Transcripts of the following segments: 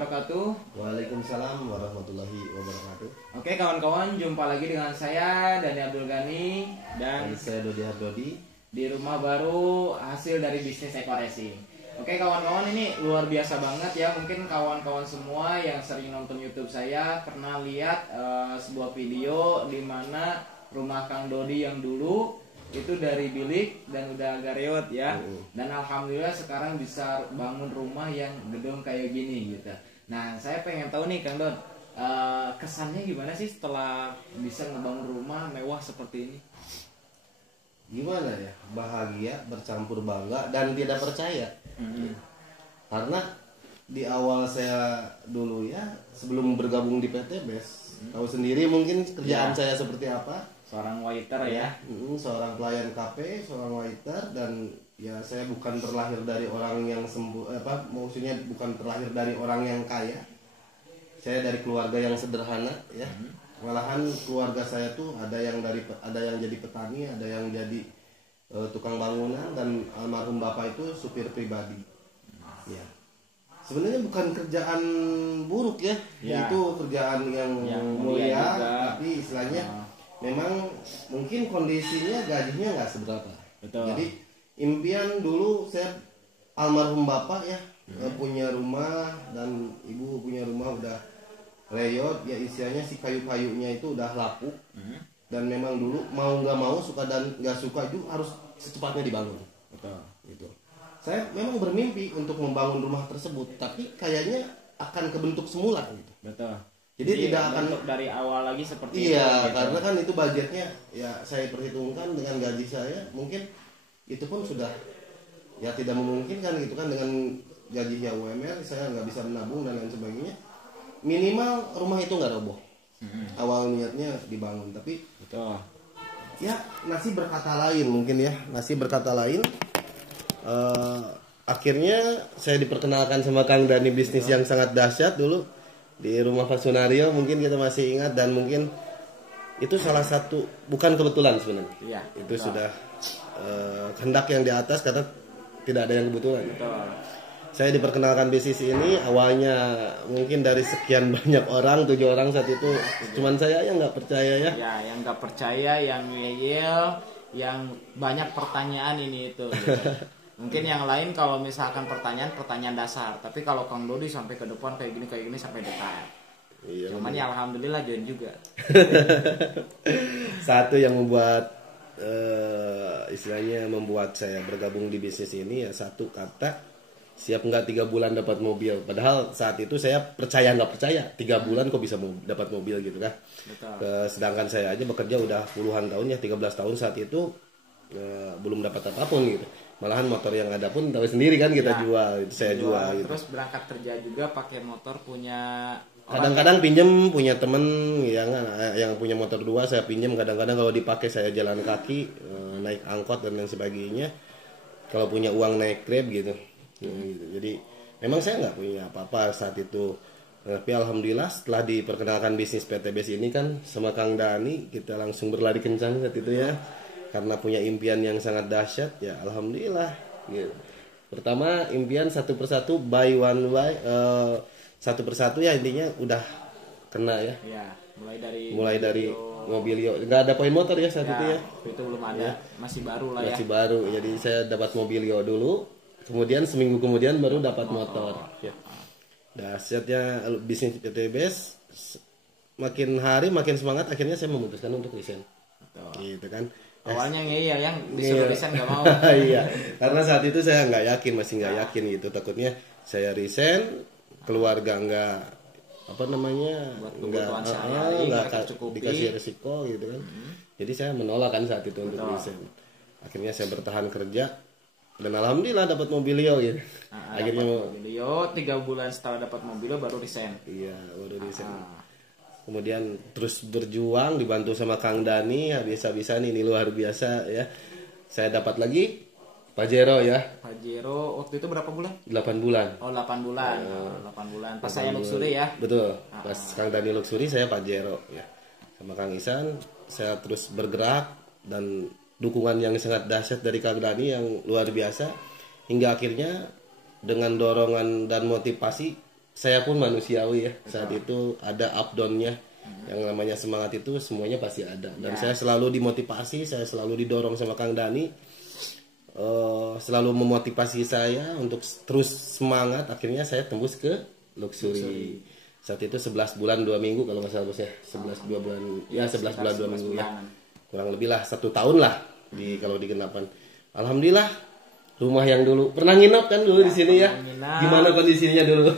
wabarakatuh. Waalaikumsalam warahmatullahi wabarakatuh. Oke kawan-kawan, jumpa lagi dengan saya Dani Abdul Ghani dan saya Dodi Hardodi di rumah baru hasil dari bisnis Ekoresi. Oke kawan-kawan, ini luar biasa banget ya. Mungkin kawan-kawan semua yang sering nonton YouTube saya pernah lihat sebuah video di mana rumah Kang Dodi yang dulu itu dari bilik dan udah agak reot ya. Dan alhamdulillah sekarang bisa bangun rumah yang gedung kayak gini gitu. Nah, saya pengen tahu nih Kang Dod, kesannya gimana sih setelah bisa ngebangun rumah mewah seperti ini? Gimana ya? Bahagia, bercampur bangga dan tidak percaya. Karena di awal saya dulu ya, sebelum bergabung di PT BES, tahu sendiri mungkin kerjaan saya seperti apa. Seorang waiter ya. Seorang pelayan kafe, seorang waiter, dan ya saya bukan terlahir dari orang yang maksudnya bukan terlahir dari orang yang kaya. Saya dari keluarga yang sederhana ya. Malahan keluarga saya tuh ada yang jadi petani, ada yang jadi tukang bangunan, dan almarhum bapak itu supir pribadi. Ya. Sebenarnya bukan kerjaan buruk ya. Itu kerjaan yang mulia, tapi istilahnya memang mungkin kondisinya gajinya nggak seberapa. Betul. Jadi impian dulu saya, almarhum bapak ya punya rumah dan ibu punya rumah udah reot ya, istilahnya si kayu-kayunya itu udah lapuk. Dan memang dulu mau nggak mau, suka dan nggak suka itu harus secepatnya dibangun. Betul. Gitu. Saya memang bermimpi untuk membangun rumah tersebut, tapi kayaknya akan kebentuk semula gitu. Betul. Jadi tidak akan dari awal lagi seperti itu. Iya, gitu. karena kan itu budgetnya ya saya perhitungkan dengan gaji saya, mungkin itu pun sudah ya tidak memungkinkan gitu kan, dengan gajinya UMR saya nggak bisa menabung dan lain sebagainya. Minimal rumah itu nggak roboh. Awal niatnya dibangun, tapi Betul. ya nasib berkata lain mungkin ya, nasib berkata lain. Akhirnya saya diperkenalkan sama Kang Dani bisnis yang sangat dahsyat dulu di rumah Pak Sunario, mungkin kita masih ingat, dan mungkin itu salah satu, bukan kebetulan sebenarnya. Iya, itu sudah kehendak yang di atas, karena tidak ada yang kebetulan. Betul. Saya diperkenalkan bisnis ini awalnya mungkin dari sekian banyak orang, 7 orang saat itu, cuman saya yang nggak percaya ya. Ya, yang nggak percaya, yang ngeyel, yang banyak pertanyaan ini itu. Gitu. Mungkin yang lain kalau misalkan pertanyaan dasar, tapi kalau Kang Dodi sampai ke depan kayak gini sampai detail. Iya, Cuman ya alhamdulillah join juga. Satu yang membuat istilahnya membuat saya bergabung di bisnis ini ya, satu kata, siap nggak 3 bulan dapat mobil. Padahal saat itu saya percaya nggak percaya, 3 bulan kok bisa dapat mobil gitu kan. Sedangkan saya aja bekerja udah puluhan tahun ya, 13 tahun saat itu belum dapat apapun gitu. Malahan motor yang ada pun tahu sendiri kan, kita jual, itu saya jual gitu. Terus berangkat kerja juga pakai motor punya kadang-kadang pinjem punya temen yang punya motor 2, saya pinjem. Kadang-kadang kalau dipakai saya jalan kaki, naik angkot dan lain sebagainya. Kalau punya uang naik Grab gitu. Gitu. Jadi memang saya nggak punya apa-apa saat itu. Tapi alhamdulillah setelah diperkenalkan bisnis PT BES ini kan sama Kang Dani, kita langsung berlari kencang saat itu ya. Karena punya impian yang sangat dahsyat ya, alhamdulillah gitu. Pertama impian satu persatu, by one by satu persatu ya, intinya udah kena ya. Ya, mulai dari Mobilio, nggak ada poin motor ya saat itu ya. Itu belum ada, masih baru lah ya. Masih baru, jadi saya dapat Mobilio dulu, kemudian seminggu kemudian baru dapat motor. Ya. Dahsyatnya bisnis PT BES, makin hari makin semangat, akhirnya saya memutuskan untuk resign. Gitu kan. Awalnya ngeyel, yang disuruh resign nggak mau. Iya, karena saat itu saya masih nggak yakin gitu. Takutnya saya resign, keluarga nggak dikasih resiko gitu kan. Jadi saya menolak kan saat itu untuk resign. Akhirnya saya bertahan kerja dan alhamdulillah dapat Mobilio gitu. Akhirnya Mobilio 3 bulan setelah dapat Mobilio baru resign. Iya, baru resign. Kemudian terus berjuang dibantu sama Kang Dani, habis-habisan ini luar biasa ya. Saya dapat lagi Pajero ya. Pajero waktu itu berapa bulan? 8 bulan. Oh, 8 bulan. 8 bulan. Pas saya Luxury ya. Betul. Pas Kang Dani Luxury saya Pajero ya. Sama Kang Isan saya terus bergerak, dan dukungan yang sangat dahsyat dari Kang Dani yang luar biasa, hingga akhirnya dengan dorongan dan motivasi saya pun manusiawi ya. Saat itu ada up down-nya. Yang namanya semangat itu semuanya pasti ada. Dan saya selalu dimotivasi, saya selalu didorong sama Kang Dani, selalu memotivasi saya untuk terus semangat. Akhirnya saya tembus ke Luxury. Saat itu 11 bulan 2 minggu kalau nggak salah bos ya. 11 2 bulan ya 11 bulan 2 minggu ya. Kurang lebih lah 1 tahun lah kalau digenapan. Alhamdulillah. Rumah yang dulu pernah nginep kan dulu di sini ya. Gimana kondisinya dulu?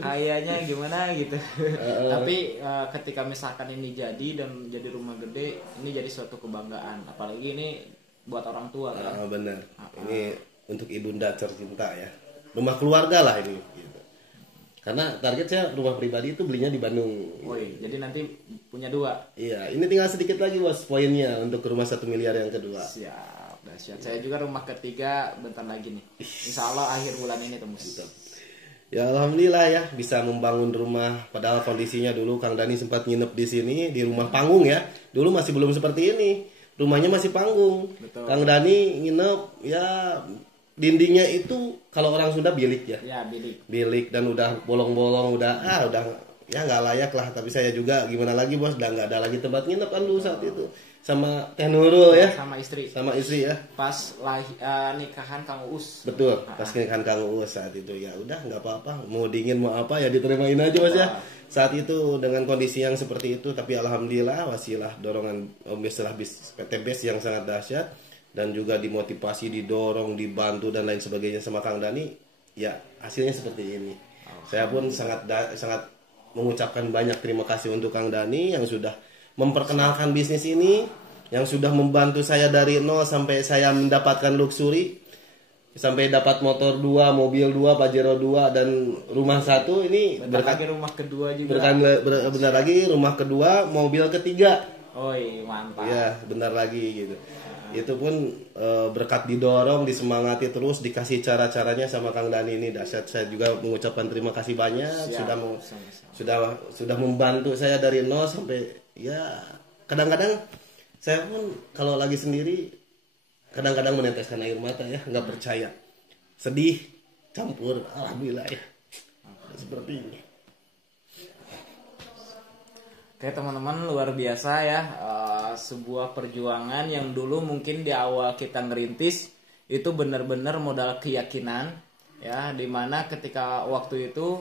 Kayaknya gimana gitu. Tapi ketika misalkan ini jadi dan jadi rumah gede, ini jadi suatu kebanggaan. Apalagi ini buat orang tua kan. Benar. Ini untuk ibunda tercinta ya. Rumah keluarga lah ini. Gitu. Karena target saya rumah pribadi itu belinya di Bandung. Woi, jadi nanti punya 2. Iya, ini tinggal sedikit lagi bos poinnya untuk rumah 1 miliar yang kedua. Siap. Dahsyat. Saya juga rumah ketiga bentar lagi nih. Insya Allah akhir bulan ini tembus. Ya alhamdulillah ya bisa membangun rumah. Padahal kondisinya dulu Kang Dani sempat nginep di sini di rumah panggung ya. Dulu masih belum seperti ini. Rumahnya masih panggung. Betul. Kang Dani nginep ya dindingnya itu kalau orang Sunda bilik ya. Ya bilik. Bilik dan udah bolong-bolong udah ya nggak layak lah. Tapi saya juga gimana lagi bos, udah nggak ada lagi tempat nginep kan dulu saat itu. Sama Teh Nurul ya. Sama istri ya. Pas nikahan Kang Uus. Betul, pas nikahan Kang Uus saat itu ya udah nggak apa-apa, mau dingin mau apa ya diterimain aja mas ya. Saat itu dengan kondisi yang seperti itu, tapi alhamdulillah wasilah dorongan PT BES yang sangat dahsyat dan juga dimotivasi, didorong, dibantu dan lain sebagainya sama Kang Dani, ya hasilnya seperti ini. Saya pun sangat mengucapkan banyak terima kasih untuk Kang Dani yang sudah memperkenalkan bisnis ini, yang sudah membantu saya dari nol sampai saya mendapatkan Luxury, sampai dapat motor 2, mobil 2, Pajero 2 dan rumah 1 ini berkat lagi rumah kedua juga. Benar lagi rumah kedua, mobil ketiga. Oi, mantap. Ya, benar lagi gitu. Itu pun berkat didorong, disemangati terus, dikasih cara-caranya sama Kang Dani ini dahsyat. Saya juga mengucapkan terima kasih banyak. Sudah membantu saya dari nol sampai ya kadang-kadang saya pun kalau lagi sendiri kadang-kadang meneteskan air mata ya, nggak percaya, sedih campur alhamdulillah ya seperti ini. Oke teman-teman, luar biasa ya, sebuah perjuangan yang dulu mungkin di awal kita ngerintis itu benar-benar modal keyakinan ya, dimana ketika waktu itu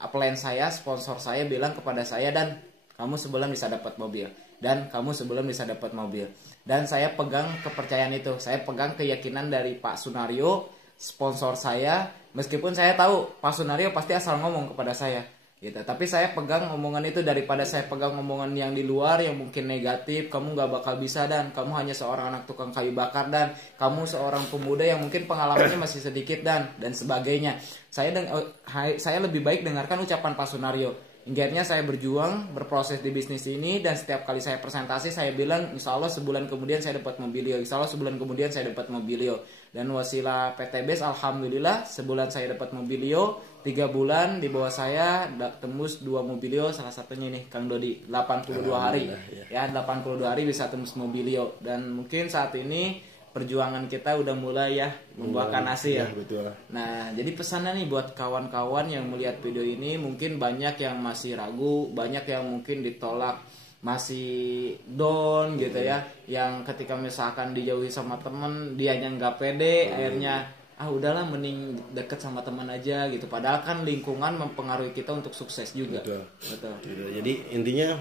upline saya, sponsor saya bilang kepada saya, dan kamu sebulan bisa dapat mobil, dan kamu sebulan bisa dapat mobil. Dan saya pegang kepercayaan itu, saya pegang keyakinan dari Pak Sunario, sponsor saya. Meskipun saya tahu Pak Sunario pasti asal ngomong kepada saya gitu, tapi saya pegang omongan itu daripada saya pegang omongan yang di luar yang mungkin negatif. Kamu gak bakal bisa, dan kamu hanya seorang anak tukang kayu bakar, dan kamu seorang pemuda yang mungkin pengalamannya masih sedikit, dan sebagainya. Saya lebih baik dengarkan ucapan Pak Sunario. Ingatnya saya berjuang, berproses di bisnis ini, dan setiap kali saya presentasi saya bilang insya Allah sebulan kemudian saya dapat mobilio, insya Allah sebulan kemudian saya dapat mobilio. Dan wasilah PT BES alhamdulillah sebulan saya dapat mobilio, 3 bulan di bawah saya tembus 2 mobilio, salah satunya ini Kang Dodi 82 hari ya, 82 hari bisa tembus mobilio. Dan mungkin saat ini perjuangan kita udah mulai ya membuahkan hasil ya. Betul. Nah, jadi pesannya nih buat kawan-kawan yang melihat video ini, mungkin banyak yang masih ragu, banyak yang mungkin ditolak, masih down gitu ya, yang ketika misalkan dijauhi sama temen dianya nggak pede, akhirnya udahlah mending deket sama teman aja gitu. Padahal kan lingkungan mempengaruhi kita untuk sukses juga. Betul. Jadi intinya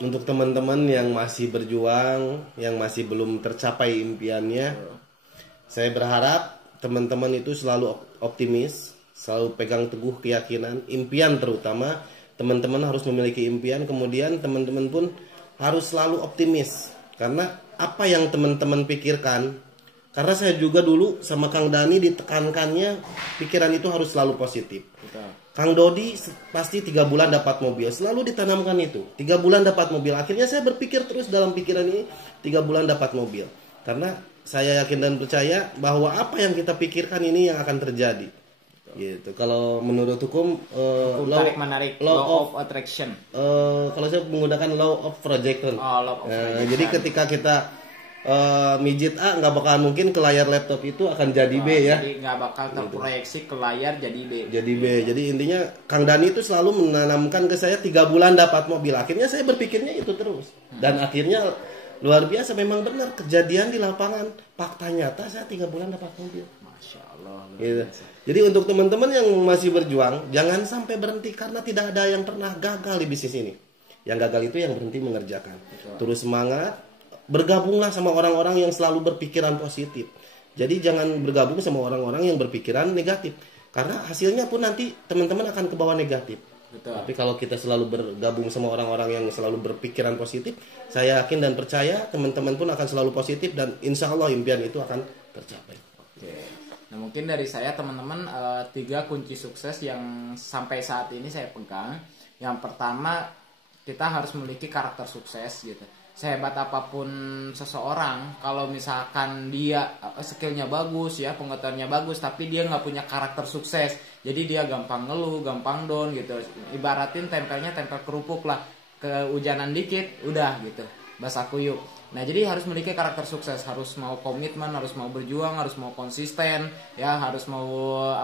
untuk teman-teman yang masih berjuang, yang masih belum tercapai impiannya, saya berharap teman-teman itu selalu optimis, selalu pegang teguh keyakinan, impian terutama. Teman-teman harus memiliki impian, kemudian teman-teman pun harus selalu optimis. Karena apa yang teman-teman pikirkan, karena saya juga dulu sama Kang Dani ditekankannya, pikiran itu harus selalu positif. Kang Dodi pasti 3 bulan dapat mobil, selalu ditanamkan itu 3 bulan dapat mobil. Akhirnya saya berpikir terus dalam pikiran ini 3 bulan dapat mobil, karena saya yakin dan percaya bahwa apa yang kita pikirkan ini yang akan terjadi gitu. Kalau menurut hukum law of attraction, kalau saya menggunakan law of projection. Law of projection. Jadi ketika kita mijit A nggak bakal mungkin ke layar laptop itu akan jadi B ya. Jadi nggak bakal terproyeksi ke layar jadi B. Jadi B. Jadi intinya Kang Dani itu selalu menanamkan ke saya 3 bulan dapat mobil. Akhirnya saya berpikirnya itu terus. Dan akhirnya luar biasa, memang benar kejadian di lapangan. Fakta nyata saya 3 bulan dapat mobil. Masya Allah. Gitu. Jadi untuk teman-teman yang masih berjuang, jangan sampai berhenti karena tidak ada yang pernah gagal di bisnis ini. Yang gagal itu yang berhenti mengerjakan. Betul. Terus semangat, bergabunglah sama orang-orang yang selalu berpikiran positif. Jadi jangan bergabung sama orang-orang yang berpikiran negatif. Karena hasilnya pun nanti teman-teman akan ke bawah negatif. Betul. Tapi kalau kita selalu bergabung sama orang-orang yang selalu berpikiran positif, saya yakin dan percaya teman-teman pun akan selalu positif dan insya Allah impian itu akan tercapai. Oke. Nah mungkin dari saya teman-teman 3 kunci sukses yang sampai saat ini saya pegang. Yang pertama, kita harus memiliki karakter sukses gitu. Sehebat apapun seseorang, kalau misalkan dia skillnya bagus ya, pengetahuannya bagus, tapi dia nggak punya karakter sukses, jadi dia gampang ngeluh, gampang down gitu. Ibaratin tempelnya tempel kerupuk lah, kehujanan dikit udah gitu, basah kuyup. Nah jadi harus memiliki karakter sukses, harus mau komitmen, harus mau berjuang, harus mau konsisten, ya harus mau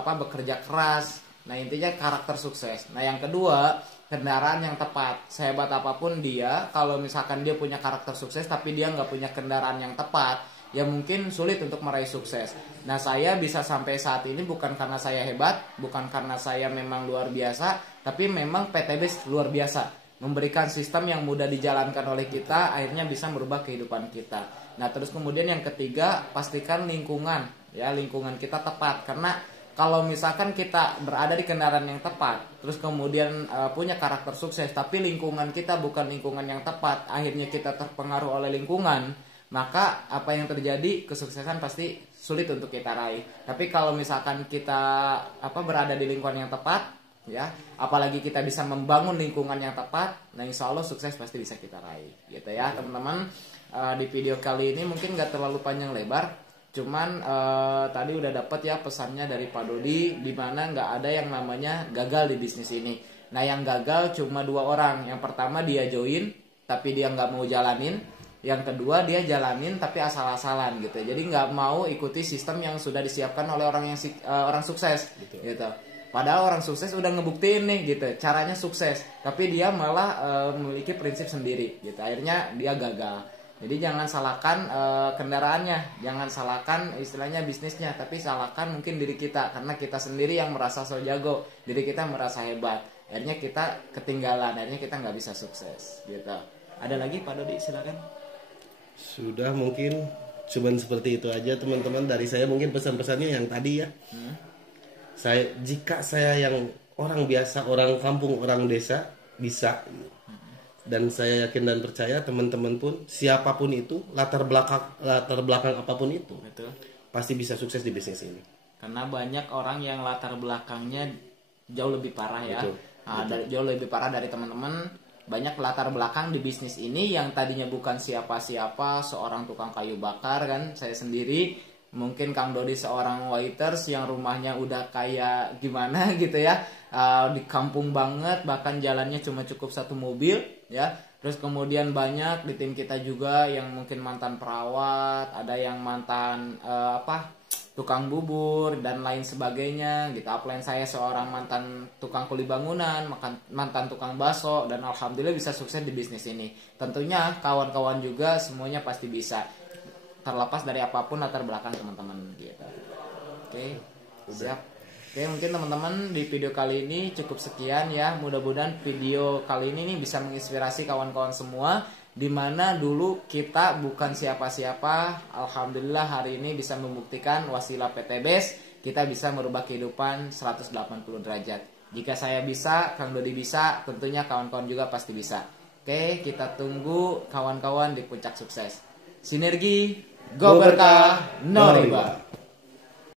bekerja keras. Nah intinya karakter sukses. Nah yang kedua, kendaraan yang tepat. Sehebat apapun dia, kalau misalkan dia punya karakter sukses tapi dia nggak punya kendaraan yang tepat, ya mungkin sulit untuk meraih sukses. Nah saya bisa sampai saat ini bukan karena saya hebat, bukan karena saya memang luar biasa, tapi memang PTB luar biasa, memberikan sistem yang mudah dijalankan oleh kita, akhirnya bisa merubah kehidupan kita. Nah terus kemudian yang ketiga, pastikan lingkungan, ya lingkungan kita tepat. Karena kalau misalkan kita berada di kendaraan yang tepat, terus kemudian punya karakter sukses, tapi lingkungan kita bukan lingkungan yang tepat, akhirnya kita terpengaruh oleh lingkungan, maka apa yang terjadi, kesuksesan pasti sulit untuk kita raih. Tapi kalau misalkan kita berada di lingkungan yang tepat, ya, apalagi kita bisa membangun lingkungan yang tepat, nah insya Allah sukses pasti bisa kita raih, gitu ya teman-teman. Di video kali ini mungkin gak terlalu panjang lebar. Cuman tadi udah dapat ya pesannya dari Pak Dodi, di mana nggak ada yang namanya gagal di bisnis ini. Nah yang gagal cuma 2 orang. Yang pertama dia join tapi dia nggak mau jalanin. Yang kedua dia jalanin tapi asal-asalan gitu. Jadi nggak mau ikuti sistem yang sudah disiapkan oleh orang sukses. Betul. Gitu. Padahal orang sukses udah ngebuktiin nih gitu, caranya sukses. Tapi dia malah memiliki prinsip sendiri gitu. Akhirnya dia gagal. Jadi jangan salahkan kendaraannya, jangan salahkan istilahnya bisnisnya, tapi salahkan mungkin diri kita, karena kita sendiri yang merasa so jago, diri kita merasa hebat, akhirnya kita ketinggalan, akhirnya kita nggak bisa sukses, gitu. Ada lagi Pak Dodi, silakan. Sudah, mungkin cuman seperti itu aja teman-teman dari saya. Mungkin pesan-pesannya yang tadi ya. Jika saya yang orang biasa, orang kampung, orang desa bisa. Dan saya yakin dan percaya teman-teman pun siapapun itu, latar belakang apapun itu, betul, pasti bisa sukses di bisnis ini. Karena banyak orang yang latar belakangnya jauh lebih parah ya. Betul, betul. Jauh lebih parah dari teman-teman. Banyak latar belakang di bisnis ini yang tadinya bukan siapa-siapa, seorang tukang kayu bakar kan, saya sendiri. Mungkin Kang Dodi seorang waiters yang rumahnya udah kayak gimana gitu ya, di kampung banget, bahkan jalannya cuma cukup 1 mobil ya. Terus kemudian banyak di tim kita juga yang mungkin mantan perawat, ada yang mantan tukang bubur dan lain sebagainya gitu. Upline saya seorang mantan tukang kuli bangunan, mantan tukang bakso, dan alhamdulillah bisa sukses di bisnis ini. Tentunya kawan-kawan juga semuanya pasti bisa, terlepas dari apapun latar belakang teman-teman gitu. Oke, siap. Oke, mungkin teman-teman di video kali ini cukup sekian ya. Mudah-mudahan video kali ini nih bisa menginspirasi kawan-kawan semua, dimana dulu kita bukan siapa-siapa. Alhamdulillah hari ini bisa membuktikan wasilah PT Best kita bisa merubah kehidupan 180 derajat. Jika saya bisa, Kang Dodi bisa, tentunya kawan-kawan juga pasti bisa. Oke, kita tunggu kawan-kawan di puncak sukses. Sinergi, go berkah, no riba.